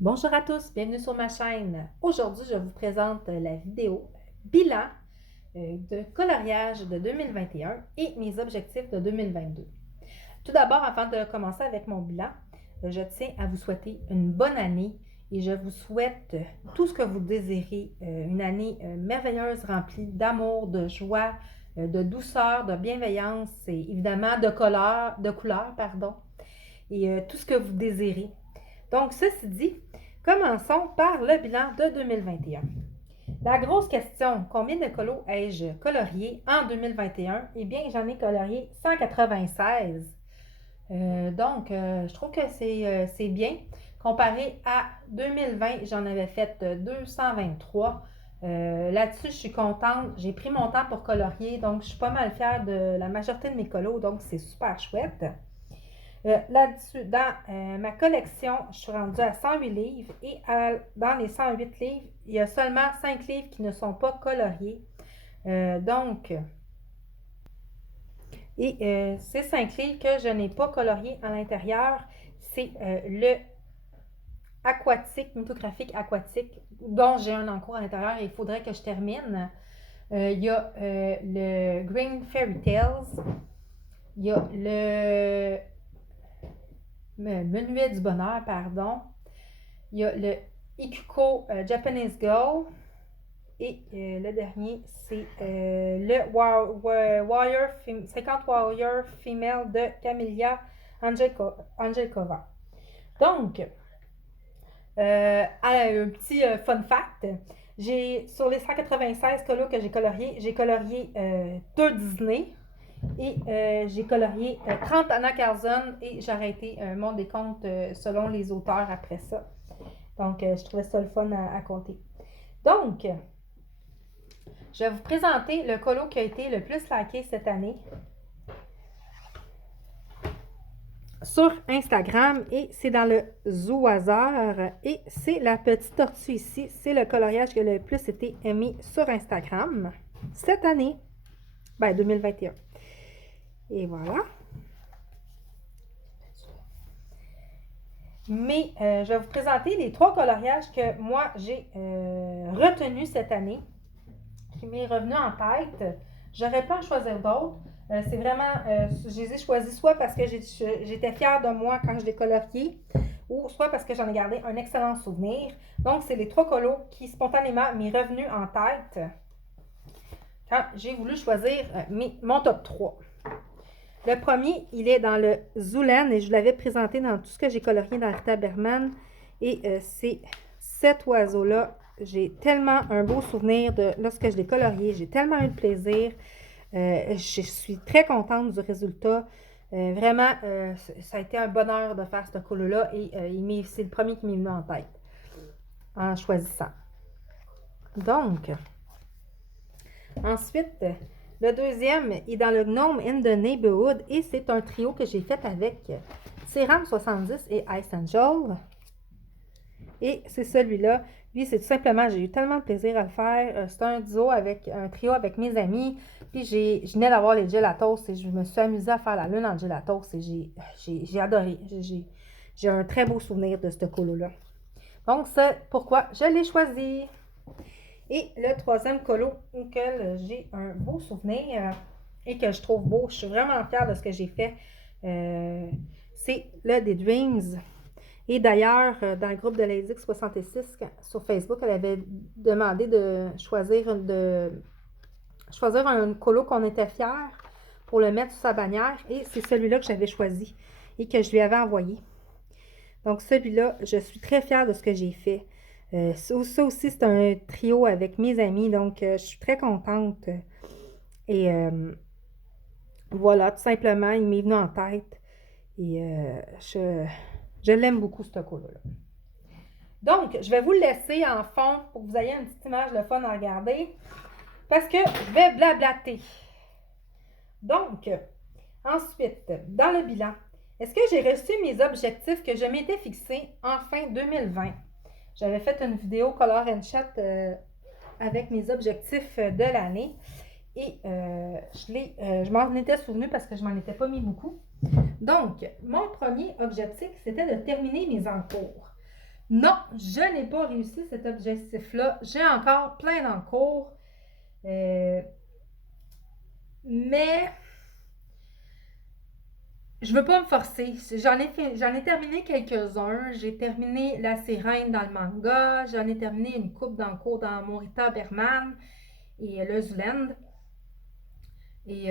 Bonjour à tous, bienvenue sur ma chaîne. Aujourd'hui, je vous présente la vidéo bilan de coloriage de 2021 et mes objectifs de 2022. Tout d'abord, avant de commencer avec mon bilan, je tiens à vous souhaiter une bonne année et je vous souhaite tout ce que vous désirez, une année merveilleuse remplie d'amour, de joie, de douceur, de bienveillance et évidemment de couleurs, pardon, et tout ce que vous désirez. Donc, ceci dit, commençons par le bilan de 2021. La grosse question, combien de colos ai-je colorié en 2021? Eh bien, j'en ai colorié 196. Je trouve que c'est bien. Comparé à 2020, j'en avais fait 223. Là-dessus, je suis contente. J'ai pris mon temps pour colorier, donc je suis pas mal fière de la majorité de mes colos, donc c'est super chouette. Là-dessus, dans ma collection, je suis rendue à 108 livres et dans les 108 livres, il y a seulement 5 livres qui ne sont pas coloriés. Ces 5 livres que je n'ai pas coloriés à l'intérieur, c'est le aquatique, mythographique aquatique, dont j'ai un en cours à l'intérieur et il faudrait que je termine. Il y a le Green Fairy Tales, il y a le Menuet du bonheur, pardon. Il y a le Ikuko Japanese Girl. Et le dernier, c'est le Warrior 50 Warrior Female de Camelia Angelkova. Donc, un petit fun fact. Sur les 196 colos que j'ai colorié 2 Disney. Et j'ai colorié 30 Anna Carson et j'ai arrêté mon décompte selon les auteurs après ça. Donc, je trouvais ça le fun à compter. Donc, je vais vous présenter le colo qui a été le plus liké cette année sur Instagram et c'est dans le Zoo Hasard et c'est la petite tortue ici. C'est le coloriage qui a le plus été aimé sur Instagram cette année, 2021. Et voilà. Mais je vais vous présenter les 3 coloriages que moi j'ai retenus cette année, qui m'est revenu en tête. J'aurais pas à choisir d'autres. C'est vraiment, je les ai choisis soit parce que j'étais fière de moi quand je les colorié, ou soit parce que j'en ai gardé un excellent souvenir. Donc, c'est les 3 colos qui spontanément m'est revenu en tête quand j'ai voulu choisir mon top 3. Le premier, il est dans le Zooland et je l'avais présenté dans tout ce que j'ai colorié dans Rita Berman. Et c'est cet oiseau-là. J'ai tellement un beau souvenir de lorsque je l'ai colorié. J'ai tellement eu de plaisir. Je suis très contente du résultat. Vraiment, ça a été un bonheur de faire ce colo-là et c'est le premier qui m'est venu en tête en choisissant. Donc, ensuite, le deuxième est dans le Gnome in the Neighborhood et c'est un trio que j'ai fait avec Seram 70 et Ice Angel. Et c'est celui-là. Lui, c'est tout simplement, j'ai eu tellement de plaisir à le faire. C'est un duo avec un trio avec mes amis. Puis je venais d'avoir les gelatos et je me suis amusée à faire la lune en gelatos et j'ai adoré. J'ai un très beau souvenir de ce colo-là. Donc, c'est pourquoi je l'ai choisi. Et le troisième colo auquel j'ai un beau souvenir et que je trouve beau, je suis vraiment fière de ce que j'ai fait, c'est le des Dreams. Et d'ailleurs, dans le groupe de Lady 66 sur Facebook, elle avait demandé de choisir un colo qu'on était fiers pour le mettre sur sa bannière. Et c'est celui-là que j'avais choisi et que je lui avais envoyé. Donc celui-là, je suis très fière de ce que j'ai fait. Ça aussi, c'est un trio avec mes amis, donc je suis très contente. Et voilà, tout simplement, il m'est venu en tête. Et je l'aime beaucoup, ce colo-là. Donc, je vais vous le laisser en fond pour que vous ayez une petite image de fun à regarder. Parce que je vais blablater. Donc, ensuite, dans le bilan, est-ce que j'ai reçu mes objectifs que je m'étais fixés en fin 2020? J'avais fait une vidéo Color and Chat avec mes objectifs de l'année. Et je m'en étais souvenu parce que je m'en étais pas mis beaucoup. Donc, mon premier objectif, c'était de terminer mes encours. Non, je n'ai pas réussi cet objectif-là. J'ai encore plein d'encours. Mais je veux pas me forcer. J'en ai terminé quelques-uns. J'ai terminé La Sirène dans le manga. J'en ai terminé une coupe d'encours dans Morita Berman et Le Zuland. Et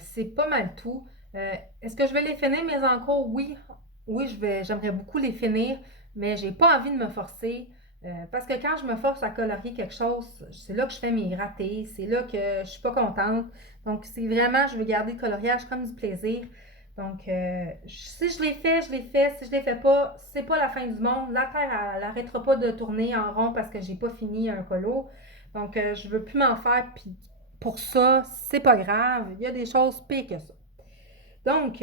c'est pas mal tout. Est-ce que je vais les finir, mes encours? Oui. Oui, j'aimerais beaucoup les finir, mais j'ai pas envie de me forcer. Parce que quand je me force à colorier quelque chose, c'est là que je fais mes ratés, c'est là que je suis pas contente. Donc, c'est vraiment, je veux garder le coloriage comme du plaisir. Donc, si je l'ai fait, je l'ai fait. Si je l'ai fait pas, c'est pas la fin du monde. La Terre, elle n'arrêtera pas de tourner en rond parce que j'ai pas fini un colo. Donc, je veux plus m'en faire, puis pour ça, c'est pas grave. Il y a des choses pires que ça. Donc,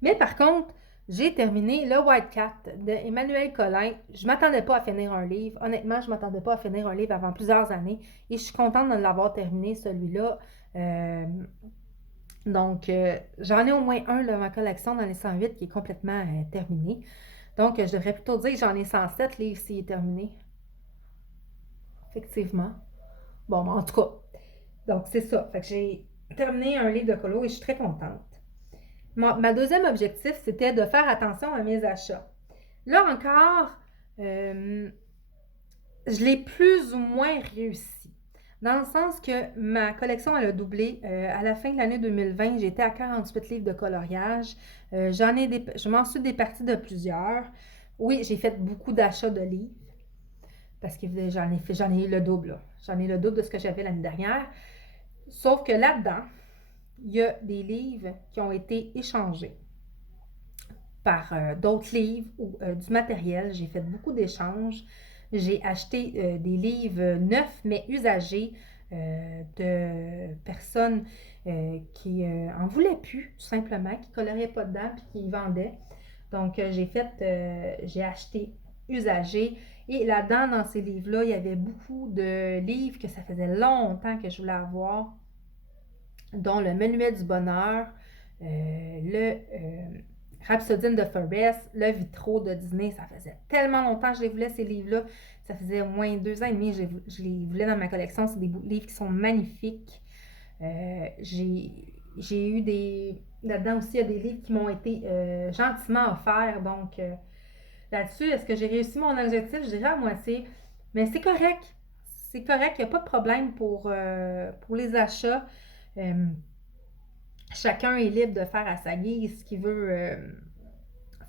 mais par contre, j'ai terminé le White Cat d'Emmanuel Collin. Je m'attendais pas à finir un livre. Honnêtement, je m'attendais pas à finir un livre avant plusieurs années. Et je suis contente de l'avoir terminé, celui-là. Donc, j'en ai au moins un dans ma collection dans les 108 qui est complètement terminé. Donc, je devrais plutôt dire que j'en ai 107 livres s'il est terminé. Effectivement. Bon, en tout cas, donc c'est ça. Fait que j'ai terminé un livre de colo et je suis très contente. Ma deuxième objectif, c'était de faire attention à mes achats. Là encore, je l'ai plus ou moins réussi. Dans le sens que ma collection, elle a doublé. À la fin de l'année 2020, j'étais à 48 livres de coloriage. Je m'en suis départie de plusieurs. Oui, j'ai fait beaucoup d'achats de livres parce que j'en ai eu le double. Là. J'en ai le double de ce que j'avais l'année dernière. Sauf que là-dedans, il y a des livres qui ont été échangés par d'autres livres ou du matériel. J'ai fait beaucoup d'échanges. J'ai acheté des livres neufs mais usagés de personnes qui en voulaient plus, tout simplement, qui ne coloriaient pas dedans puis qui y vendaient. Donc, j'ai acheté usagé. Et là-dedans, dans ces livres-là, il y avait beaucoup de livres que ça faisait longtemps que je voulais avoir, dont le Menuet du bonheur, le Rhapsodine de Forest, le Vitro de Disney. Ça faisait tellement longtemps que je les voulais, ces livres-là. Ça faisait au moins 2 ans et demi que je les voulais dans ma collection. C'est des livres qui sont magnifiques. J'ai eu des... Là-dedans aussi, il y a des livres qui m'ont été gentiment offerts. Donc, là-dessus, est-ce que j'ai réussi mon objectif? Je dirais à moitié. Mais c'est correct. C'est correct. Il n'y a pas de problème pour les achats. Chacun est libre de faire à sa guise ce qu'il veut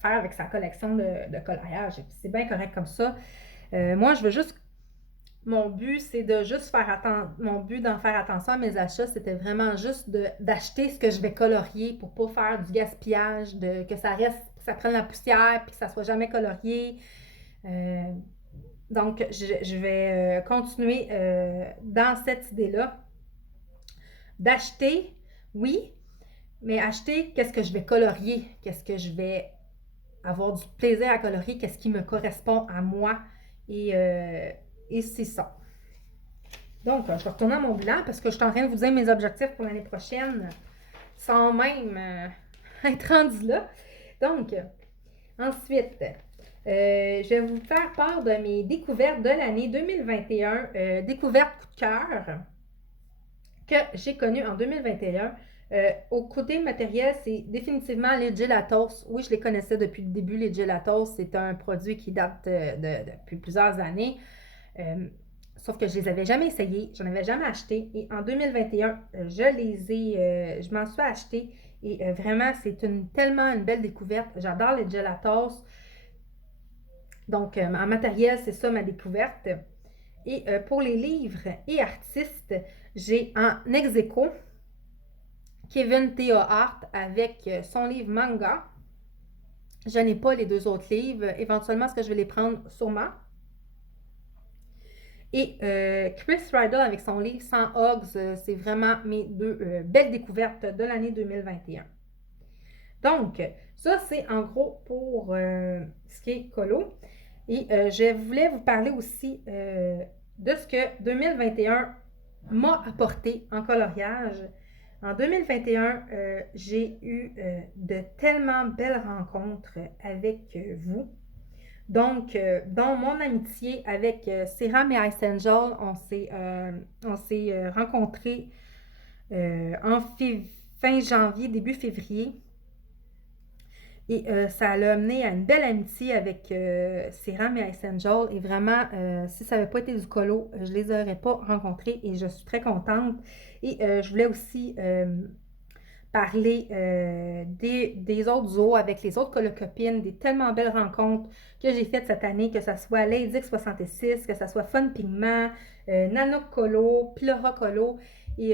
faire avec sa collection de coloriage. Et puis c'est bien correct comme ça. Moi, je veux juste. Mon but, c'est de juste faire attention. Mon but d'en faire attention à mes achats, c'était vraiment juste d'acheter ce que je vais colorier pour pas faire du gaspillage, que ça reste, que ça prenne la poussière, puis que ça soit jamais colorié. Donc, je vais continuer dans cette idée-là. D'acheter, oui, mais acheter qu'est-ce que je vais colorier, qu'est-ce que je vais avoir du plaisir à colorier, qu'est-ce qui me correspond à moi. Et c'est ça. Donc, je vais retourner à mon bilan parce que je suis en train de vous dire mes objectifs pour l'année prochaine sans même être rendu là. Donc, ensuite, je vais vous faire part de mes découvertes de l'année 2021, découvertes coup de cœur que j'ai connues en 2021. Au côté matériel, c'est définitivement les gelatos. Oui, je les connaissais depuis le début, les gelatos. C'est un produit qui date depuis plusieurs années. Sauf que je les avais jamais essayés, j'en avais jamais acheté. Et en 2021, je m'en suis acheté. Et vraiment, c'est tellement une belle découverte. J'adore les gelatos. Donc, en matériel, c'est ça ma découverte. Et pour les livres et artistes, j'ai en ex-aequo Kevin T. Hart avec son livre Manga. Je n'ai pas les 2 autres livres. Éventuellement, est-ce que je vais les prendre? Sûrement. Et Chris Riddle avec son livre 100 Hogs, c'est vraiment mes 2 belles découvertes de l'année 2021. Donc, ça, c'est en gros pour ce qui est colo. Et je voulais vous parler aussi de ce que 2021 m'a apporté en coloriage. En 2021, j'ai eu de tellement belles rencontres avec vous. Donc, dans mon amitié avec Serum et Ice Angel, on s'est rencontrés en fin janvier, début février. Et ça l'a amené à une belle amitié avec Seram et Ice Angel. Et vraiment, si ça n'avait pas été du colo, je ne les aurais pas rencontrés et je suis très contente. Et je voulais aussi parler des autres zoos avec les autres colocopines, des tellement belles rencontres que j'ai faites cette année, que ce soit Lady X66, que ce soit Fun Pigment, Nano Colo, Pilora Colo et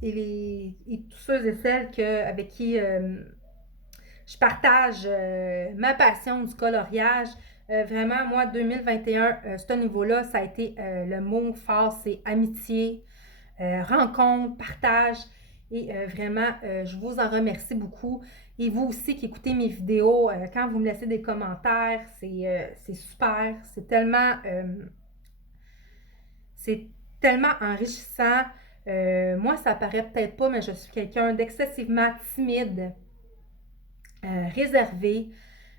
tous ceux et celles avec qui je partage ma passion du coloriage. Vraiment, moi, 2021, ce niveau-là, ça a été le mot fort, c'est amitié, rencontre, partage. Et vraiment, je vous en remercie beaucoup. Et vous aussi qui écoutez mes vidéos, quand vous me laissez des commentaires, c'est super. C'est tellement enrichissant. Moi, ça paraît peut-être pas, mais je suis quelqu'un d'excessivement timide, réservé.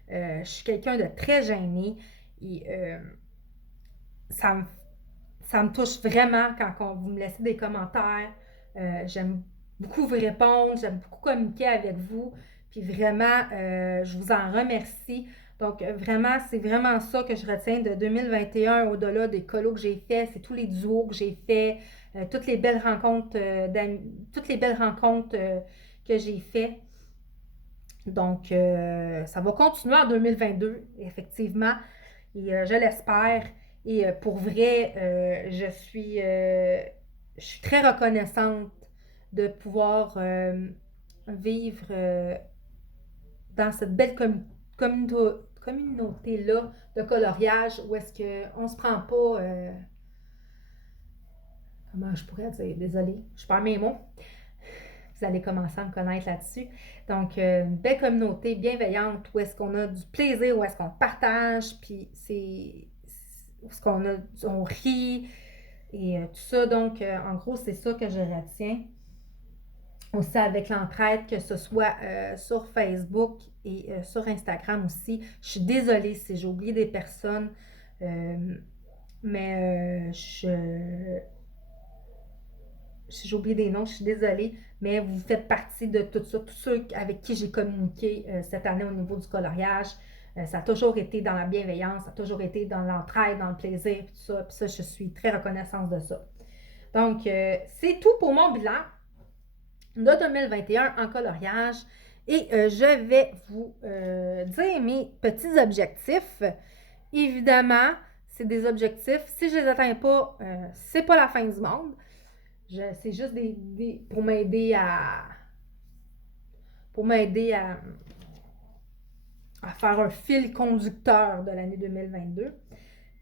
Je suis quelqu'un de très gêné. Et ça me, ça me touche vraiment quand vous me laissez des commentaires. J'aime beaucoup vous répondre, j'aime beaucoup communiquer avec vous. Puis vraiment, je vous en remercie. Donc, vraiment, c'est vraiment ça que je retiens de 2021, au-delà des colos que j'ai faits, c'est tous les duos que j'ai faits, toutes les belles rencontres, que j'ai faites. Donc, ça va continuer en 2022, effectivement, et je l'espère. Et pour vrai, je suis très reconnaissante de pouvoir vivre dans cette belle communauté-là de coloriage où est-ce qu'on ne se prend pas, comment je pourrais dire, désolée, je perds mes mots. Vous allez commencer à me connaître là-dessus. Donc, une belle communauté bienveillante où est-ce qu'on a du plaisir, où est-ce qu'on partage, puis où est-ce on rit et tout ça. Donc, en gros, c'est ça que je retiens. Aussi avec l'entraide, que ce soit sur Facebook et sur Instagram aussi. Je suis désolée si j'ai oublié des personnes, mais si j'ai oublié des noms, je suis désolée, mais vous faites partie de tout ça, tous ceux avec qui j'ai communiqué cette année au niveau du coloriage. Ça a toujours été dans la bienveillance, ça a toujours été dans l'entraide, dans le plaisir, tout ça. Puis ça, je suis très reconnaissante de ça. Donc, c'est tout pour mon bilan de 2021 en coloriage. Et je vais vous dire mes petits objectifs. Évidemment, c'est des objectifs. Si je ne les atteins pas, c'est pas la fin du monde. C'est juste pour m'aider à faire un fil conducteur de l'année 2022.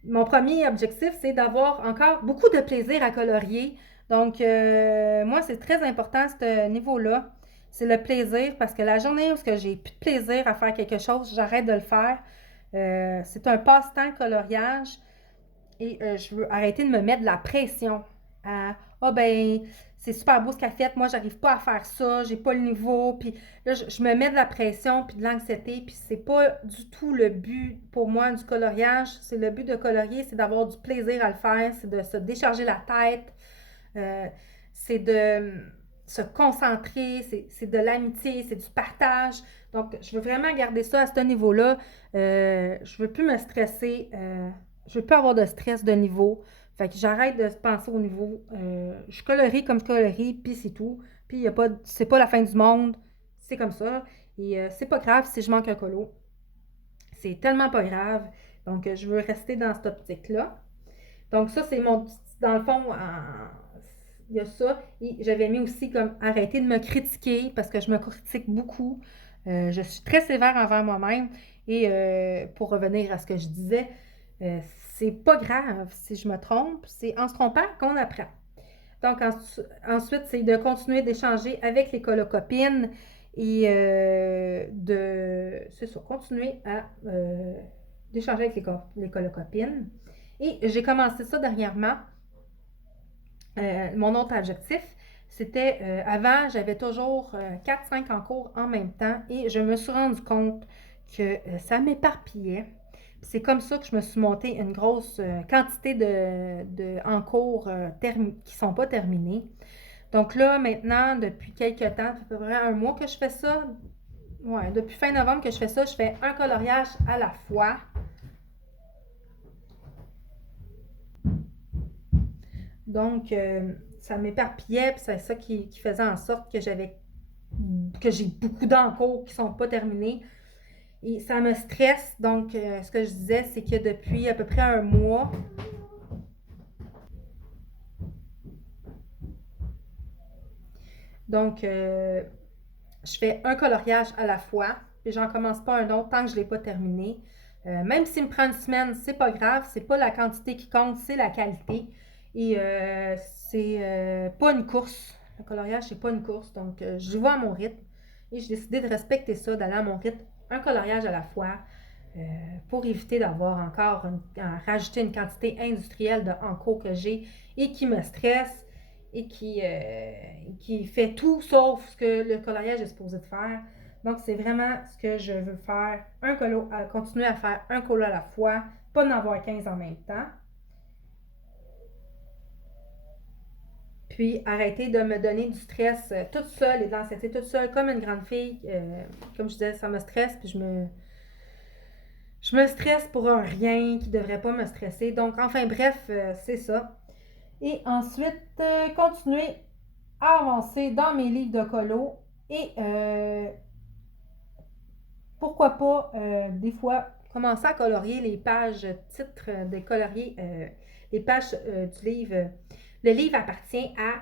Mon premier objectif, c'est d'avoir encore beaucoup de plaisir à colorier. Donc, moi, c'est très important à ce niveau-là. C'est le plaisir, parce que la journée où j'ai plus de plaisir à faire quelque chose, j'arrête de le faire. C'est un passe-temps, le coloriage. Et je veux arrêter de me mettre de la pression à ben, c'est super beau ce qu'elle a fait, moi, j'arrive pas à faire ça, j'ai pas le niveau. Puis là, je me mets de la pression puis de l'anxiété. Puis c'est pas du tout le but pour moi du coloriage. C'est le but de colorier, c'est d'avoir du plaisir à le faire, c'est de se décharger la tête, c'est de se concentrer, c'est de l'amitié, c'est du partage. Donc, je veux vraiment garder ça à ce niveau-là. Je veux plus me stresser. Je veux plus avoir de stress de niveau. Fait que j'arrête de penser au niveau. Je colorie comme je colorie, puis c'est tout. Puis c'est pas la fin du monde. C'est comme ça. Et c'est pas grave si je manque un colo. C'est tellement pas grave. Donc, je veux rester dans cette optique-là. Donc, ça, c'est dans le fond, il y a ça. Et j'avais mis aussi comme arrêter de me critiquer parce que je me critique beaucoup. Je suis très sévère envers moi-même. Et pour revenir à ce que je disais, c'est pas grave si je me trompe. C'est en se trompant qu'on apprend. Donc, ensuite, c'est de continuer d'échanger avec les colocopines et c'est ça, continuer à d'échanger avec les colocopines. Et j'ai commencé ça dernièrement. Mon autre objectif, c'était avant, j'avais toujours 4-5 en cours en même temps et je me suis rendu compte que ça m'éparpillait. C'est comme ça que je me suis monté une grosse quantité de en cours qui ne sont pas terminés. Donc là, maintenant, depuis quelques temps, ça fait à peu près un mois que je fais ça. Ouais, depuis fin novembre que je fais ça, je fais un coloriage à la fois. Donc, ça m'éparpillait, puis c'est ça qui faisait en sorte que j'ai beaucoup d'encours qui ne sont pas terminés. Et ça me stresse. Donc, ce que je disais, c'est que depuis à peu près un mois, donc, je fais un coloriage à la fois, et j'en commence pas un autre tant que je ne l'ai pas terminé. Même s'il me prend une semaine, c'est pas grave, c'est pas la quantité qui compte, c'est la qualité. Et c'est pas une course. Le coloriage, c'est pas une course. Donc, je vais à mon rythme. Et j'ai décidé de respecter ça, d'aller à mon rythme, un coloriage à la fois, pour éviter d'avoir encore à rajouter une quantité industrielle de encos que j'ai et qui me stresse et qui fait tout sauf ce que le coloriage est supposé de faire. Donc, c'est vraiment ce que je veux faire. Continuer à faire un colo à la fois, pas en avoir 15 en même temps. Puis, arrêter de me donner du stress toute seule et de l'anxiété toute seule comme une grande fille. Comme je disais, ça me stresse, puis je me stresse pour un rien qui ne devrait pas me stresser. Donc, enfin bref, c'est ça. Et ensuite, continuer à avancer dans mes livres de colo et pourquoi pas, des fois, commencer à colorier les pages titres des colorier les pages du livre. Le livre appartient à,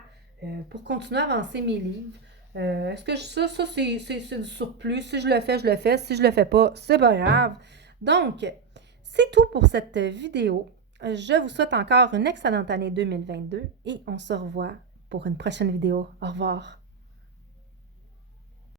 pour continuer à avancer mes livres. Est-ce que ça c'est du surplus? Si je le fais, je le fais. Si je le fais pas, c'est pas grave. Donc, c'est tout pour cette vidéo. Je vous souhaite encore une excellente année 2022 et on se revoit pour une prochaine vidéo. Au revoir.